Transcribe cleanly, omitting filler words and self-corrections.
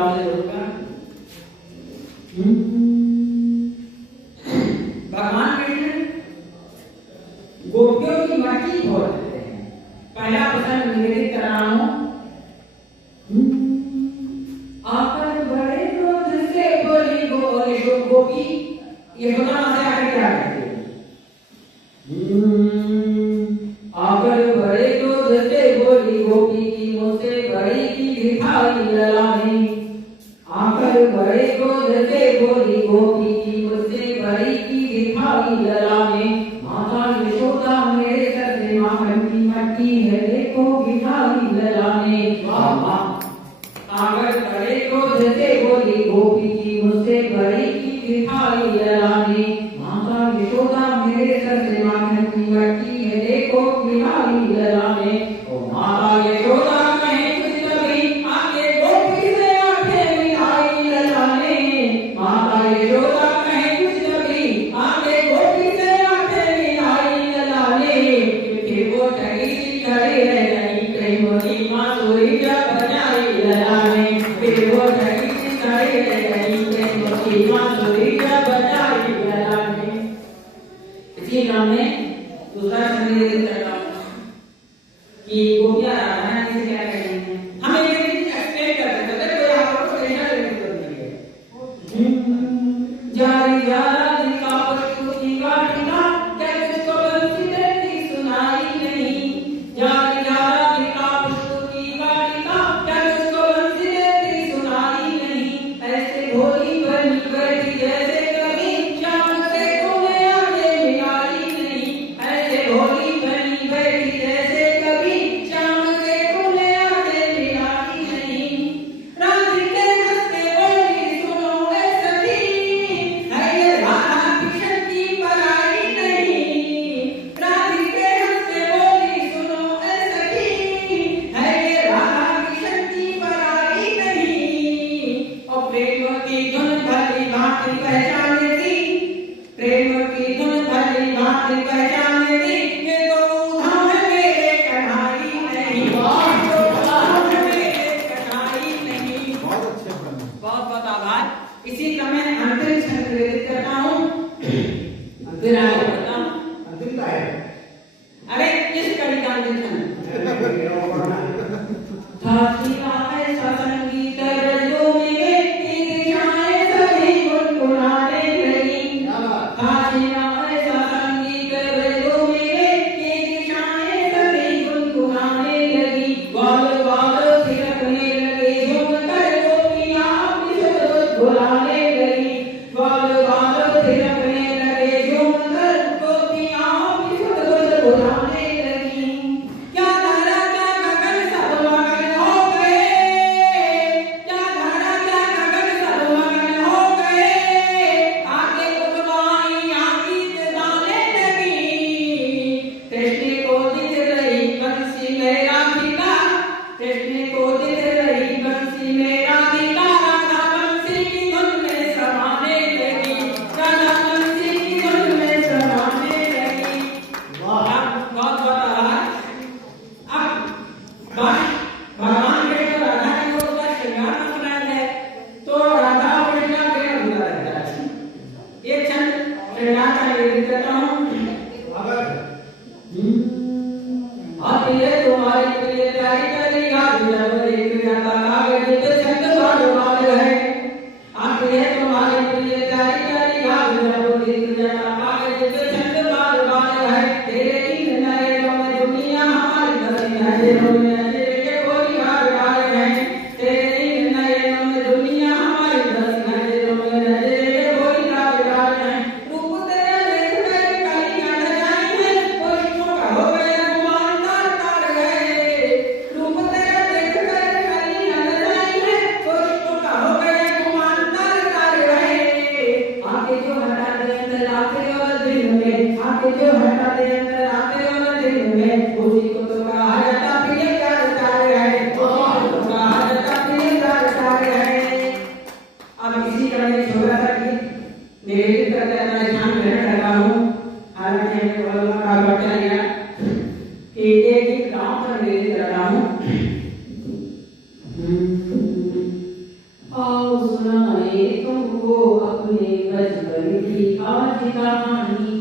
भगवान कृष्ण गोपियों की मटकी खोल देते हैं। पहला प्रश्न निवेदित कर रहा हूं। आकर बड़े क्रोध से बोली गोपी, ये बता से आगे क्या कहते हैं? आकर बड़े क्रोध से बोली गोपी की मुझसे बड़ी की दिखाई ललाने। आकर बड़े क्रोध से बोली गोपी की मुझसे बड़ी की दिखाई ललाने। माता यशोदा मेरे सर से माखन की मटकी है देखो दिखाई ललाने। आकर बड़े क्रोध से बोली गोपी की मुझसे बड़ी की दिखाई ललाने। माता यशोदा मेरे सर से माखन की मटकी है देखो दिखाई ललाने। ओ माता यशोदा कहीं कुछ कभी आगे गोपी से आंखें मिलाई ललाने। माता यशोदा कहीं कुछ कभी आगे गोपी से आंखें मिलाई ललाने। फिर वो ठगी खड़ी रह गई प्रेम की माधुरी जब बजाई ललाने। फिर वो ठगी खड़ी रह गई प्रेम की माधुरी जब बजाई ललाने। इसी नाम में दूसरा संदेश करता हूं कि गोपियां राधा से क्या कह रही हैं। हम एक चीज एक्सप्लेन कर रहे हैं, तो आपको प्रेशर लेने की जरूरत नहीं है। जारी जारा दिखा प्रस्तुति गाठिना क्या तुझको बंसी देती सुनाई नहीं। जारी जारा दिखा प्रस्तुति गाठिना क्या तुझको बंसी देती सुनाई नहीं। ऐसे भोली बनी बैठी जैसे कभी शाम से तूने आंखें मिलाई नहीं। ऐसे भोली बनी बैठी जैसे कभी शाम से तूने आंखें मिलाई नहीं। राधिके हंसते बोली सुनो ऐ सखी, है ये राधा कृष्ण की पराई नहीं। राधिके हंसते बोली सुनो ऐ सखी, है ये राधा कृष्ण की पराई नहीं। और प्रेम की धुन भली भांति पहचाने थी, प्रेम की धुन भली भांति पहचाने थी। ये तो धाम मेरे कन्हई नहीं, तो धाम मेरे कन्हई नहीं। बहुत बहुत आभार। इसी क्रम में अंतिम छंद निवेदित करता हूँ। अंतिम आगे बढ़ता हूँ। अंतिम का है। अरे किस कड़ी का अंतिम छंद? था ऐसा संगीत रजो में की दिशाएं सभी गुनगुनाने लगी। था ऐसा संगीत रजो में की दिशाएं सभी गुनगुनाने लगी। बाल बाल थिरकने लगे झूमकर गोपियां अपनी सुध बुलाने लगी। बाल बाल थिरकने लगे झूमकर आओ सुनाए तुमको अपने बचपन की आज कहानी।